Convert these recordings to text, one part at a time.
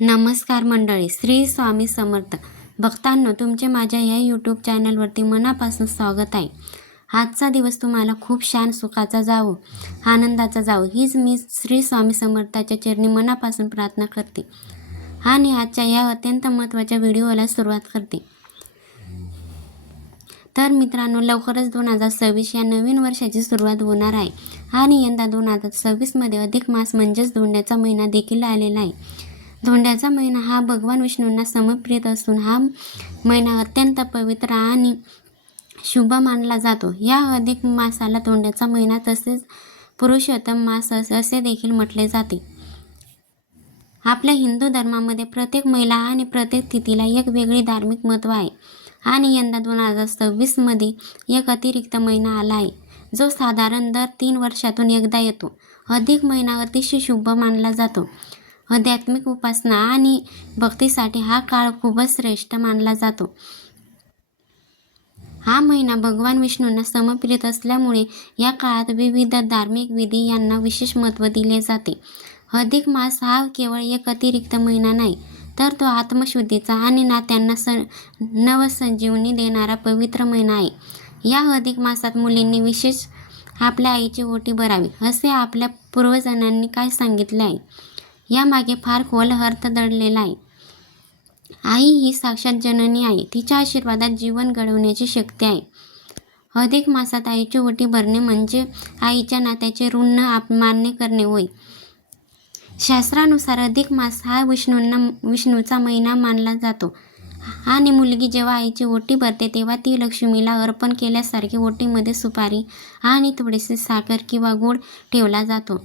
नमस्कार मंडळी, श्री स्वामी समर्थ भक्तांनो, तुमचे माझ्या या यूट्यूब चॅनलवरती मनापासून स्वागत आहे. आजचा दिवस तुम्हाला खूप छान सुखाचा जावो, आनंदाचा जावो हीच मी श्री स्वामी समर्थाच्या चरणी मनापासून प्रार्थना करते आणि आजच्या या अत्यंत महत्त्वाच्या व्हिडिओला सुरुवात करते. तर मित्रांनो, लवकरच 2026 या नवीन वर्षाची सुरुवात होणार आहे आणि यंदा 2026मध्ये अधिक मास म्हणजेच धोंड्याचा महिना देखील आलेला आहे. धोंड्याचा महिना हा भगवान विष्णूंना समर्पित असून हा महिना अत्यंत पवित्र आणि शुभ मानला जातो. या अधिक मासाला धोंड्याचा महिना तसेच पुरुषोत्तम मास असे देखील म्हटले जाते. आपल्या हिंदू धर्मामध्ये प्रत्येक महिला आणि प्रत्येक तिथीला एक वेगळी धार्मिक महत्त्व आहे आणि यंदा 2026मध्ये एक अतिरिक्त महिना आला आहे, जो साधारण दर 3 वर्षातून एकदा येतो. अधिक महिना अतिशय शुभ मानला जातो. आध्यात्मिक उपासना आणि भक्तीसाठी हा काळ खूपच श्रेष्ठ मानला जातो. हा महिना भगवान विष्णूंना समर्पित असल्यामुळे या काळात विविध धार्मिक विधी यांना विशेष महत्त्व दिले जाते. अधिक मास हा केवळ एक अतिरिक्त महिना नाही, तर तो आत्मशुद्धीचा आणि नात्यांना नवसंजीवनी देणारा पवित्र महिना आहे. या अधिक मासात मुलींनी विशेष आपल्या आईची ओटी भरावी, असे आपल्या पूर्वजांनी काय सांगितले आहे, यामागे फार खोल अर्थ दडलेला आहे. आई ही साक्षात जननी आहे. तिच्या आशीर्वादात जीवन घडवण्याची शक्ती आहे. अधिक मासात आईची ओटी भरणे म्हणजे आईच्या नात्याचे ऋण मान्य करणे होय. शास्त्रानुसार अधिक मास हा विष्णूचा महिना मानला जातो आणि मुलगी जेव्हा आईची ओटी भरते तेव्हा ती लक्ष्मीला अर्पण केल्यासारखे ओटीमध्ये सुपारी आणि थोडीशी साखर किंवा गूळ ठेवला जातो,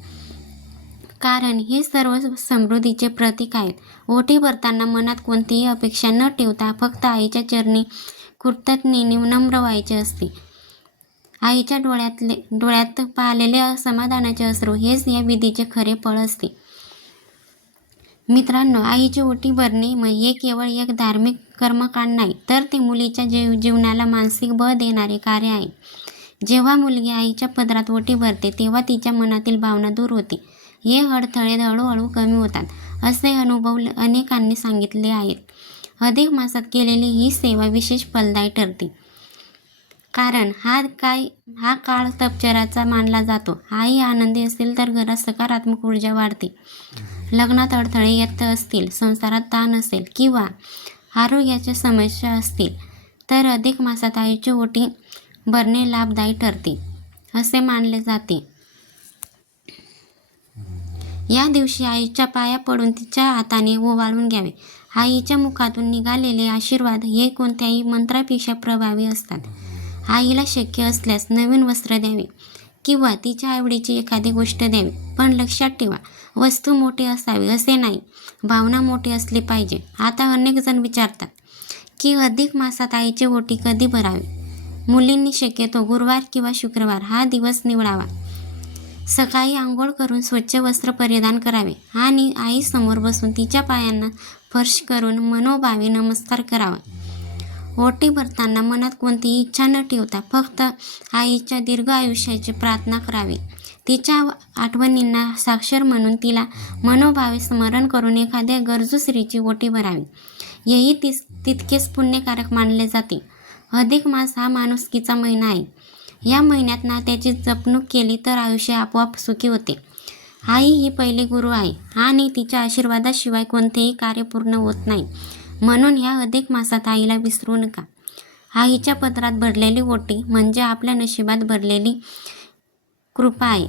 कारण हे सर्व समृद्धीचे प्रतीक आहेत. ओटी भरताना मनात कोणतीही अपेक्षा न ठेवता फक्त आईच्या चरणी कृतज्ञतेने नम्र व्हायचे असते. आईच्या डोळ्यात पाहिलेले समाधानाचे अश्रू हेच या विधीचे खरे फळ असते. मित्रांनो, आईची ओटी भरणे हे केवळ एक धार्मिक कर्मकांड नाही, तर ते मुलीच्या जीवनाला मानसिक बळ देणारे कार्य आहे. जेव्हा मुलगी आईच्या पदरात ओटी भरते तेव्हा तिच्या मनातील भावना दूर होते. हे अडथळे हळूहळू कमी होतात, असे अनुभव अनेकांनी सांगितले आहेत. अधिक मासात केलेली ही सेवा विशेष फलदायी ठरते, कारण हा काळ तपश्चर्याचा मानला जातो. आई आनंदी असेल तर घरात सकारात्मक ऊर्जा वाढते. लग्नात अडथळे येत असतील, संसारात ताण असेल किंवा आरोग्याच्या समस्या असतील तर अधिक मासात आईची ओटी भरणे लाभदायी ठरते, असे मानले जाते. या दिवशी आईच्या पाया पडून तिच्या हाताने ओवाळून घ्यावे. आईच्या मुखातून निघालेले आशीर्वाद हे कोणत्याही मंत्रापेक्षा प्रभावी असतात. आईला शक्य असल्यास नवीन वस्त्र द्यावे किंवा तिच्या आवडीची एखादी गोष्ट द्यावी. पण लक्षात ठेवा, वस्तू मोठी असावी असे नाही, भावना मोठी असली पाहिजे. आता अनेक जण विचारतात की अधिक मासात आईची ओटी कधी भरावी. मुलींनी शक्यतो गुरुवार किंवा शुक्रवार हा दिवस निवडावा. सकाळी आंघोळ करून स्वच्छ वस्त्र परिधान करावे आणि आईसमोर बसून तिच्या पायांना स्पर्श करून मनोभावे नमस्कार करावा. ओटी भरताना मनात कोणतीही इच्छा न ठेवता फक्त आईच्या दीर्घ आयुष्याची प्रार्थना करावी. तिच्या आठवणींना साक्षर म्हणून तिला मनोभावे स्मरण करून एखाद्या गरजू स्त्रीची ओटी भरावी. हेही तितकेच पुण्यकारक मानले जाते. अधिक मास हा माणुसकीचा महिना आहे. या महिन्यात नात्याची जपणूक केली तर आयुष्य आपोआप सुखी होते. आई ही पहिली गुरु आहे आणि तिच्या आशीर्वादाशिवाय कोणतेही कार्य पूर्ण होत नाही. म्हणून या अधिक मासात आईला विसरू नका. आईच्या पदरात भरलेली ओटी म्हणजे आपल्या नशिबात भरलेली कृपा आहे.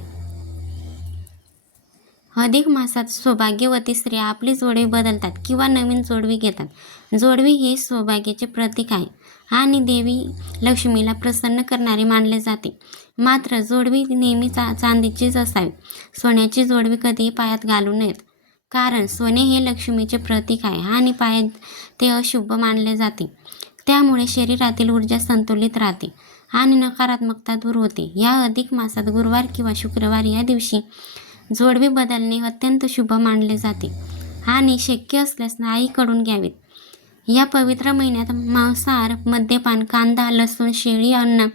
अधिक मासात सौभाग्यवती स्त्रिया आपली जोडवी बदलतात किंवा नवीन जोडवी घेतात. जोडवी हे सौभाग्याचे प्रतीक आहे आणि देवी लक्ष्मीला प्रसन्न करणारे मानले जाते. मात्र जोडवी नेहमी चांदीचीच असावी. सोन्याची जोडवी कधीही पायात घालू नयेत, कारण सोने हे लक्ष्मीचे प्रतीक आहे आणि पायात ते अशुभ मानले जाते. त्यामुळे शरीरातील ऊर्जा संतुलित राहते आणि नकारात्मकता दूर होते. या अधिक मासात गुरुवार किंवा शुक्रवार या दिवशी जोडवी बदलणे अत्यंत शुभ मानले जाते आणि शक्य असल्यास आईकडून घ्यावेत. या पवित्र महिन्यात मांसाहार, मद्यपान, कांदा, लसूण, शेळी अन्न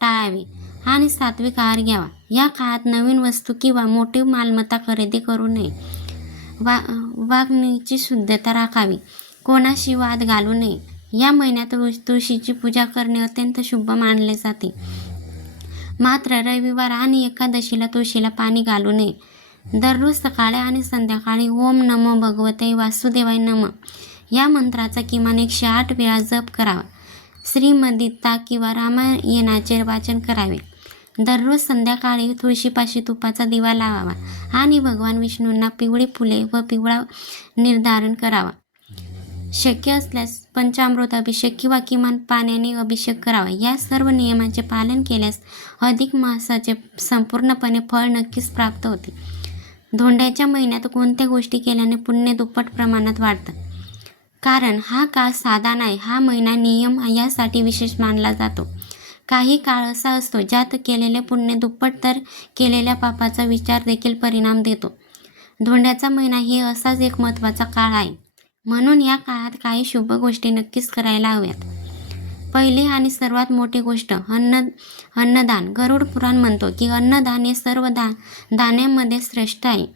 टाळावे आणि सात्विक आहार घ्यावा. या काळात नवीन वस्तू किंवा मोठी मालमत्ता खरेदी करू नये. वागणीची शुद्धता राखावी, कोणाशी वाद घालू नये. या महिन्यात तुळशीची पूजा करणे अत्यंत शुभ मानले जाते. मात्र रविवार आणि एकादशीला तुळशीला पाणी घालू नये. दररोज सकाळी आणि संध्याकाळी ओम नमो भगवते वासुदेवाय नमः या मंत्राचा किमान 108 वेळा जप करावा. श्रीमद्गीता किंवा रामायणाचे वाचन करावे. दररोज संध्याकाळी तुळशीपाशी तुपाचा दिवा लावावा आणि भगवान विष्णूंना पिवळी फुले व पिवळा निर्धारण करावा. शक्य असल्यास पंचामृत अभिषेक किंवा किमान पाण्याने अभिषेक करावा. या सर्व नियमांचे पालन केल्यास अधिक मासाचे संपूर्णपणे फळ नक्कीच प्राप्त होते. धोंड्याच्या महिन्यात कोणत्या गोष्टी केल्याने पुण्य दुप्पट प्रमाणात वाढतं? कारण हा काळ साधा नाही. हा महिना नियम यासाठी विशेष मानला जातो. काही काळ असा असतो ज्यात केलेले पुण्य दुप्पट तर केलेल्या पापाचा विचार देखील परिणाम देतो. धोंड्याचा महिना हे असाच एक महत्त्वाचा काळ आहे. म्हणून या काळात काही शुभ गोष्टी नक्कीच करायला हव्यात. पहिली आणि सर्वात मोठी गोष्ट अन्नदान. गरुड पुराण म्हणतो की अन्नदान हे सर्व दानांमध्ये श्रेष्ठ आहे.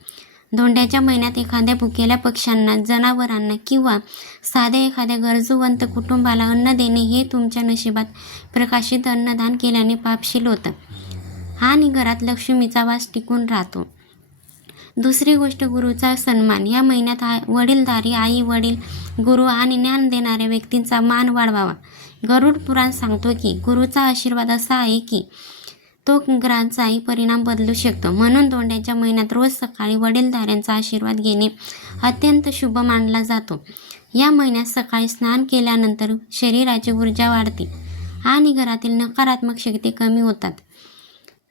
धोंड्याच्या महिन्यात एखाद्या भुकेल्या पक्ष्यांना, जनावरांना किंवा साध्या एखाद्या गरजूवंत कुटुंबाला अन्न देणे हे तुमच्या नशिबात प्रकाशित अन्नदान केल्याने पापशील होतं आणि घरात लक्ष्मीचा वास टिकून राहतो. दुसरी गोष्ट गुरुचा सन्मान. या महिन्यात वडीलधारी आई, वडील, गुरु आणि ज्ञान देणाऱ्या व्यक्तींचा मान वाढवावा. गरुड पुराण सांगतो की गुरुचा आशीर्वाद असा आहे की तो ग्रहांचाही परिणाम बदलू शकतो. म्हणून धोंड्याच्या महिन्यात रोज सकाळी वडीलधाऱ्यांचा आशीर्वाद घेणे अत्यंत शुभ मानला जातो. या महिन्यात सकाळी स्नान केल्यानंतर शरीराची ऊर्जा वाढते आणि घरातील नकारात्मक शक्ती कमी होतात.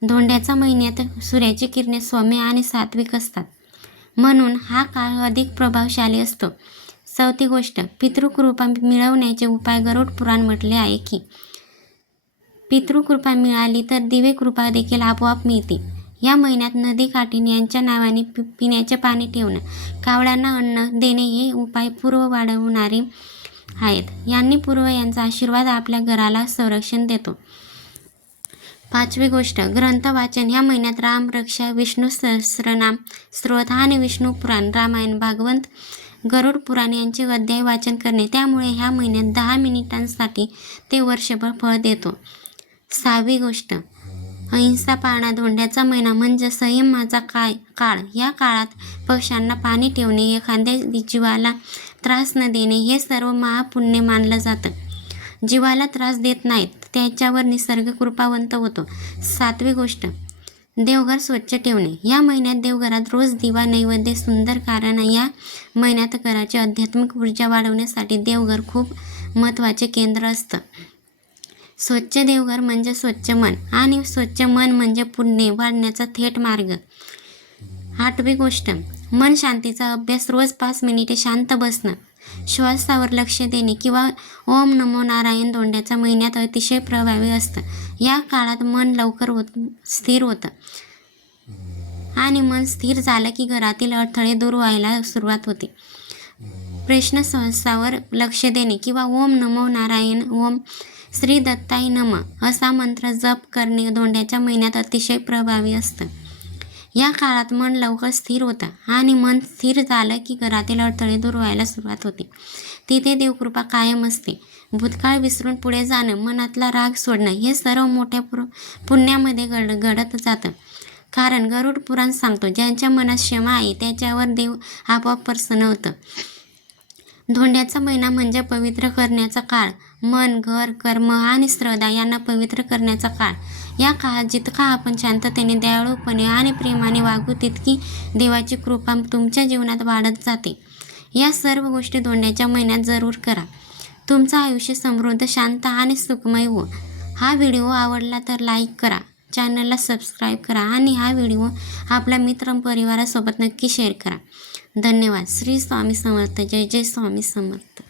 धोंड्याच्या महिन्यात सूर्याची किरणे सौम्य आणि सात्विक असतात, म्हणून हा काळ अधिक प्रभावशाली असतो. चौथी गोष्ट, पितृकृपा मिळवण्याचे उपाय. गरुड पुराण म्हटले आहे की पितृकृपा मिळाली तर दिव्य कृपा देखील आपोआप मिळते. या महिन्यात नदीकाठी यांच्या नावाने पिण्याचे पाणी ठेवणं, कावळ्यांना अन्न देणे हे उपाय पूर्व वाढवणारे आहेत. यांनी पूर्व यांचा आशीर्वाद आपल्या घराला संरक्षण देतो. पाचवी गोष्ट, ग्रंथ वाचन. या महिन्यात राम रक्षा, विष्णू सहस्रनाम स्तोत्र आणि विष्णू पुराण, रामायण, भागवत, गरुड पुराण यांचे अध्याय वाचन करणे. त्यामुळे ह्या महिन्यात 10 मिनिटांसाठी ते वर्षभर फळ देतो. सहावी गोष्ट, अहिंसा पाळणा. धोंड्याचा महिना म्हणजे संयमाचा काळ. या काळात पक्ष्यांना पाणी ठेवणे, एखाद्या जीवाला त्रास न देणे हे सर्व महापुण्य मानलं जातं. जीवाला त्रास देत नाहीत त्याच्यावर निसर्ग कृपावंत होतो. सातवी गोष्ट, देवघर स्वच्छ ठेवणे. या महिन्यात देवघरात रोज दिवा नैवेद्य सुंदर. कारण या महिन्यात घराची आध्यात्मिक ऊर्जा वाढवण्यासाठी देवघर खूप महत्त्वाचे केंद्र असतं. स्वच्छ देवघर म्हणजे स्वच्छ मन आणि स्वच्छ मन म्हणजे पुण्य वाढण्याचा थेट मार्ग. आठवी गोष्ट, मन शांतीचा अभ्यास. रोज 5 मिनिटे शांत बसणं, श्वासावर लक्ष देणे किंवा ओम नमो नारायण धोंड्याच्या महिन्यात अतिशय प्रभावी असतं. या काळात मन लवकर स्थिर होतं आणि मन स्थिर झालं की घरातील अडथळे दूर व्हायला सुरुवात होते. प्रश्नश्वासावर लक्ष देणे किंवा ओम नमो नारायण, ओम श्री दत्ताय नमः असा मंत्र जप करणे धोंड्याच्या महिन्यात अतिशय प्रभावी असतं. या काळात मन लवकर स्थिर होतं आणि मन स्थिर झालं की घरातील अडथळे दूर व्हायला सुरुवात होते. तिथे देवकृपा कायम असते. भूतकाळ विसरून पुढे जाणं, मनातला राग सोडणं हे सर्व मोठ्या पुण्यामध्ये घडत जातं. कारण गरुड पुराण सांगतो ज्यांच्या मनात क्षमा आहे त्याच्यावर देव आपोआप प्रसन्न होतं. धोंड्याचा महिना म्हणजे पवित्र करण्याचा काळ. मन, घर, कर्म आणि श्रद्धा यांना पवित्र करण्याचा काळ. या काळात जितका आपण शांततेने, दयाळूपणे आणि प्रेमाने वागू तितकी देवाची कृपा तुमच्या जीवनात वाढत जाते. या सर्व गोष्टी धोंड्याच्या महिन्यात जरूर करा. तुमचं आयुष्य समृद्ध, शांत आणि सुखमय हो. हा व्हिडिओ आवडला तर लाईक करा, चॅनलला सबस्क्राईब करा आणि हा व्हिडिओ आपल्या मित्रपरिवारासोबत नक्की शेअर करा. धन्यवाद. श्री स्वामी समर्थ. जय जय स्वामी समर्थ.